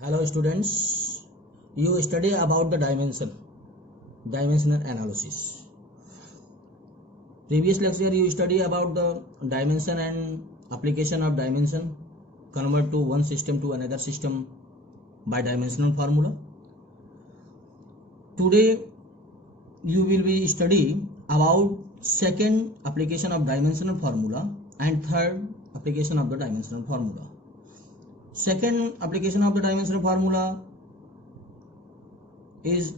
Hello students, you study about the dimensional analysis. Previous lecture you study about the dimension and application of dimension, convert to one system to another system by dimensional formula. Today you will be study about second application of dimensional formula and third application of the dimensional formula. Second application of the dimensional formula is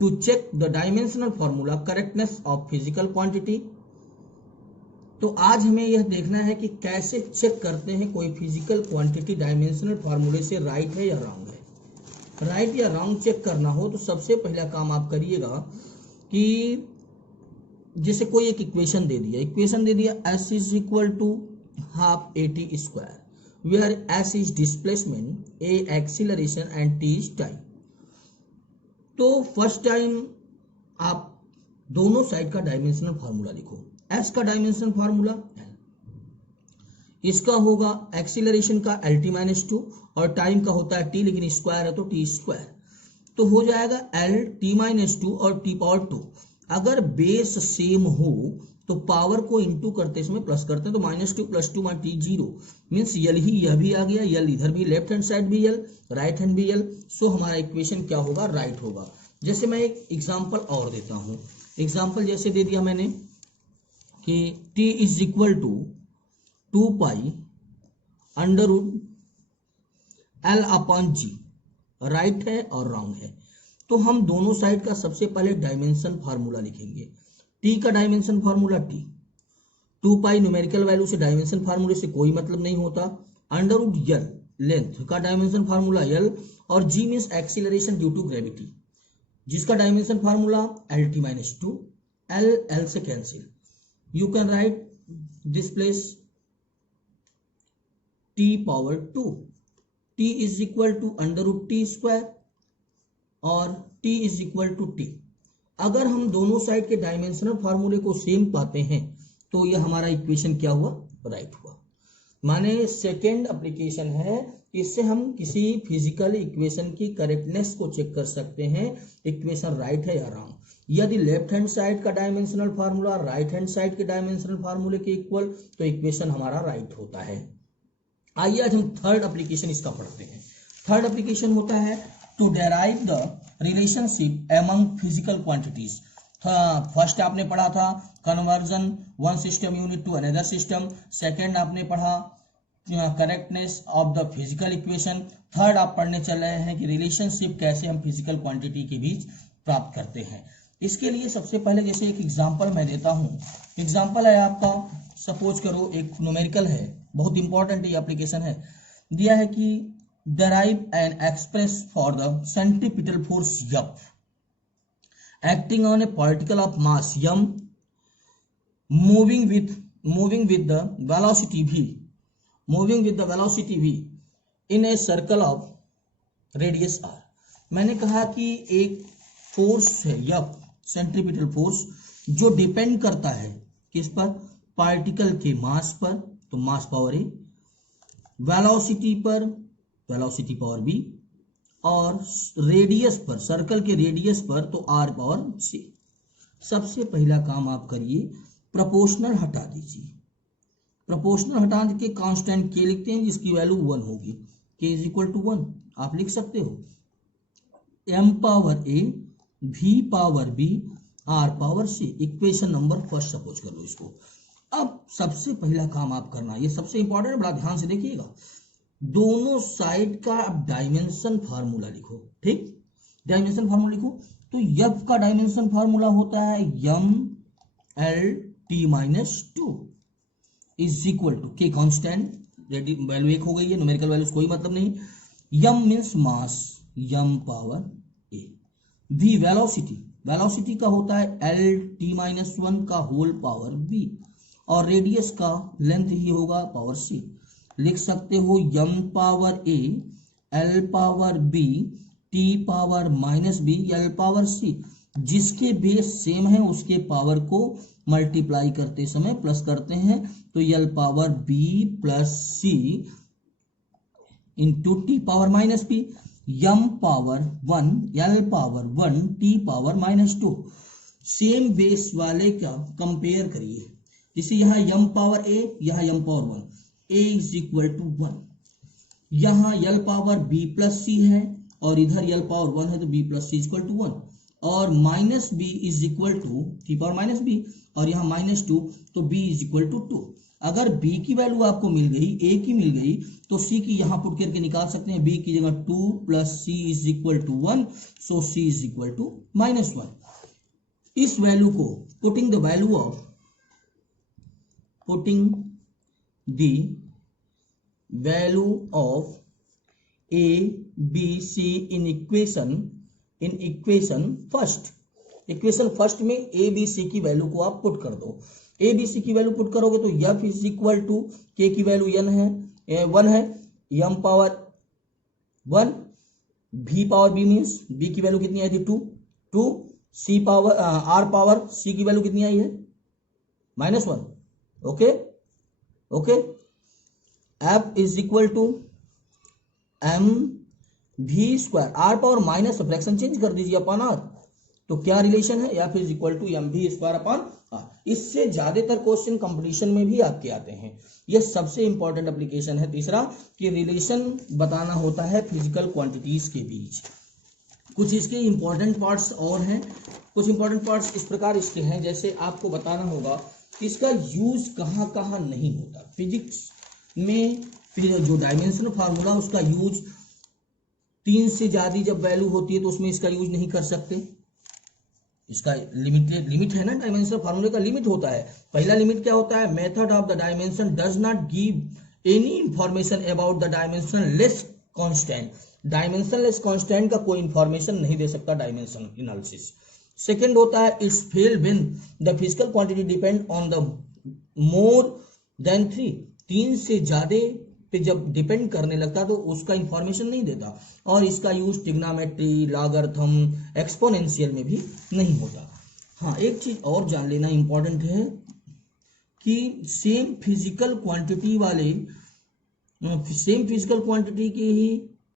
to check the dimensional formula correctness of physical quantity. तो आज हमें यह देखना है कि कैसे check करते हैं कोई फिजिकल क्वांटिटी डायमेंशनल फार्मूले से राइट है या रॉन्ग है। राइट या रॉन्ग चेक करना हो तो सबसे पहला काम आप करिएगा कि जैसे कोई एक इक्वेशन दे दिया s is equal to half AT square where s is displacement, a acceleration and t is time. तो फर्स्ट टाइम आप दोनों साइड का डायमेंशनल फार्मूला लिखो। s का डायमेंशनल फार्मूला l, इसका होगा एक्सीलरेशन का lt-2 और टाइम का होता है t, लेकिन स्क्वायर है तो t स्क्वायर, तो हो जाएगा lt-2 और t पावर 2। अगर बेस सेम हो तो पावर को इंटू करते समय प्लस करते हैं, तो -2 + 2 टी 0 मीन्स यल ही यह भी आ गया, यल इधर भी, लेफ्ट हैंड साइड भी यल, राइट हैंड भी यल। सो हमारा इक्वेशन क्या होगा, राइट होगा। जैसे मैं एक एग्जांपल और देता हूँ। एग्जांपल जैसे दे दिया मैंने कि t is equal to 2 pi √L/G, right है और रॉन्ग है। तो हम दोनों साइड का सबसे पहले डायमेंशन फार्मूला लिखेंगे। t का dimension formula t, 2 pi numerical value से डायमेंशन फार्मूले से कोई मतलब नहीं होता। √L लेंथ का डायमेंशन फार्मूला L और g means acceleration due to gravity, जिसका डायमेंशन फार्मूला lt-2, L से cancel. You can write this place t power 2, t is equal to √t square और t is equal to t। अगर हम दोनों side के dimensional फार्मूले को same पाते हैं तो यह हमारा इक्वेशन क्या हुआ, राइट हुआ। माने सेकेंड एप्लीकेशन है, इससे हम किसी फिजिकल इक्वेशन की करेक्टनेस को चेक कर सकते हैं, इक्वेशन राइट है या रॉन्ग। यदि लेफ्ट हैंड साइड का dimensional formula right hand side के डायमेंशनल फार्मूले के इक्वल, तो इक्वेशन हमारा राइट होता है। आइए आज हम थर्ड एप्लीकेशन इसका पढ़ते हैं। थर्ड एप्लीकेशन होता है to derive the relationship among physical quantities. First आपने पढ़ा था conversion one system unit to another system, second आपने पढ़ा correctness of the physical equation, third आप पढ़ने चल रहे हैं कि रिलेशनशिप कैसे हम फिजिकल क्वांटिटी के बीच प्राप्त करते हैं। इसके लिए सबसे पहले जैसे एक एग्जांपल मैं देता हूं। एग्जांपल है आपका, सपोज करो एक न्यूमेरिकल है, बहुत इंपॉर्टेंट ये एप्लीकेशन है। दिया है कि derive and express for the centripetal force F acting on a particle of mass m moving with the velocity v in a circle of radius r। मैंने कहा कि एक फोर्स है F, सेंट्रीपिटल फोर्स, जो डिपेंड करता है किस पर, पार्टिकल के मास पर, तो मास पावर ए, वेलोसिटी पर, वेलोसिटी पावर बी, और रेडियस पर, सर्कल के रेडियस पर, तो आर पावर सी। सबसे पहला काम आप करिए, प्रोपोर्शनल हटा दीजिए। प्रोपोर्शनल हटा के कांस्टेंट के लिखते हैं जिसकी वैल्यू 1 होगी, के इज इक्वल टू 1 आप लिख सकते हो, m power A, v power B, r power C. Equation number first suppose कर लो इसको। अब सबसे पहला काम आप करना, ये सबसे इंपॉर्टेंट है, बड़ा ध्यान से देखिएगा, दोनों साइड का आप डायमेंशन फार्मूला लिखो। ठीक, डायमेंशन फार्मूला लिखो। तो F का डायमेंशन फार्मूला होता है mt-2 इज इक्वल टू के कांस्टेंट, वैल्यू 1 हो गई है, न्यूमेरिकल वैल्यूज कोई मतलब नहीं। m means mass, m power a, v velocity, velocity का होता है lt-1 का होल पावर b, और रेडियस का लेंथ ही होगा पावर c। लिख सकते हो m power a, l power b, t power -b, l power c। जिसके बेस सेम है उसके पावर को मल्टीप्लाई करते समय प्लस करते हैं, तो l power b plus c into t power -b। m power 1 l power 1 t power -2 same base वाले का कंपेयर करिए। जैसे यहाँ m पावर a, यहाँ m power 1, a is equal to 1, यहाँ l power b plus c है और इधर l पावर 1 है तो b plus c equal to 1, और minus b is equal to t power minus b और यहाँ -2 तो b इज इक्वल टू 2। अगर b की वैल्यू आपको मिल गई, a की मिल गई, तो c की यहाँ पुट करके निकाल सकते हैं। b की जगह 2 plus c is equal to 1, so c is equal to -1। इस वैल्यू को putting the value of a b c in equation first में a b c की वैल्यू को आप पुट कर दो। a b c की वैल्यू पुट करोगे तो f is equal to k की वैल्यू 1 है, m power 1, b power b means b की वैल्यू कितनी आई थी 2, c power r power c की वैल्यू कितनी आई है -1। Okay f is equal to m v square, r power minus fraction change कर दीजिए अपॉन r, तो क्या रिलेशन है, f is equal to M V square upon r। इससे ज्यादातर क्वेश्चन कंपटीशन में भी आपके आते हैं। यह सबसे इंपॉर्टेंट एप्लीकेशन है। तीसरा कि रिलेशन बताना होता है फिजिकल क्वांटिटीज के बीच। कुछ इसके इंपॉर्टेंट पार्ट्स और हैं, कुछ इंपॉर्टेंट पार्ट्स इस प्रकार इसके हैं, जैसे आपको बताना होगा इसका यूज कहाँ कहाँ नहीं होता। फिजिक्स में फिर जो डायमेंशनल फार्मूला उसका यूज 3 से ज्यादा जब वैल्यू होती है तो उसमें इसका यूज नहीं कर सकते। इसका लिमिट है ना, डायमेंशनल फार्मूले का लिमिट होता है। पहला लिमिट क्या होता है, method of the dimension does not give any information about the dimensionless constant. Dimensionless constant का कोई इंफॉर्मेशन नहीं दे सकता डायमेंशन एनालिसिस। सेकंड होता है it's fail when the physical quantity depend on the more than 3। 3 से ज्यादा पे जब डिपेंड करने लगता तो उसका इंफॉर्मेशन नहीं देता। और इसका यूज ट्रिग्नोमेट्री, लॉगरिथम, एक्सपोनेंशियल में भी नहीं होता। हाँ, एक चीज और जान लेना इंपॉर्टेंट है कि सेम फिजिकल क्वांटिटी की ही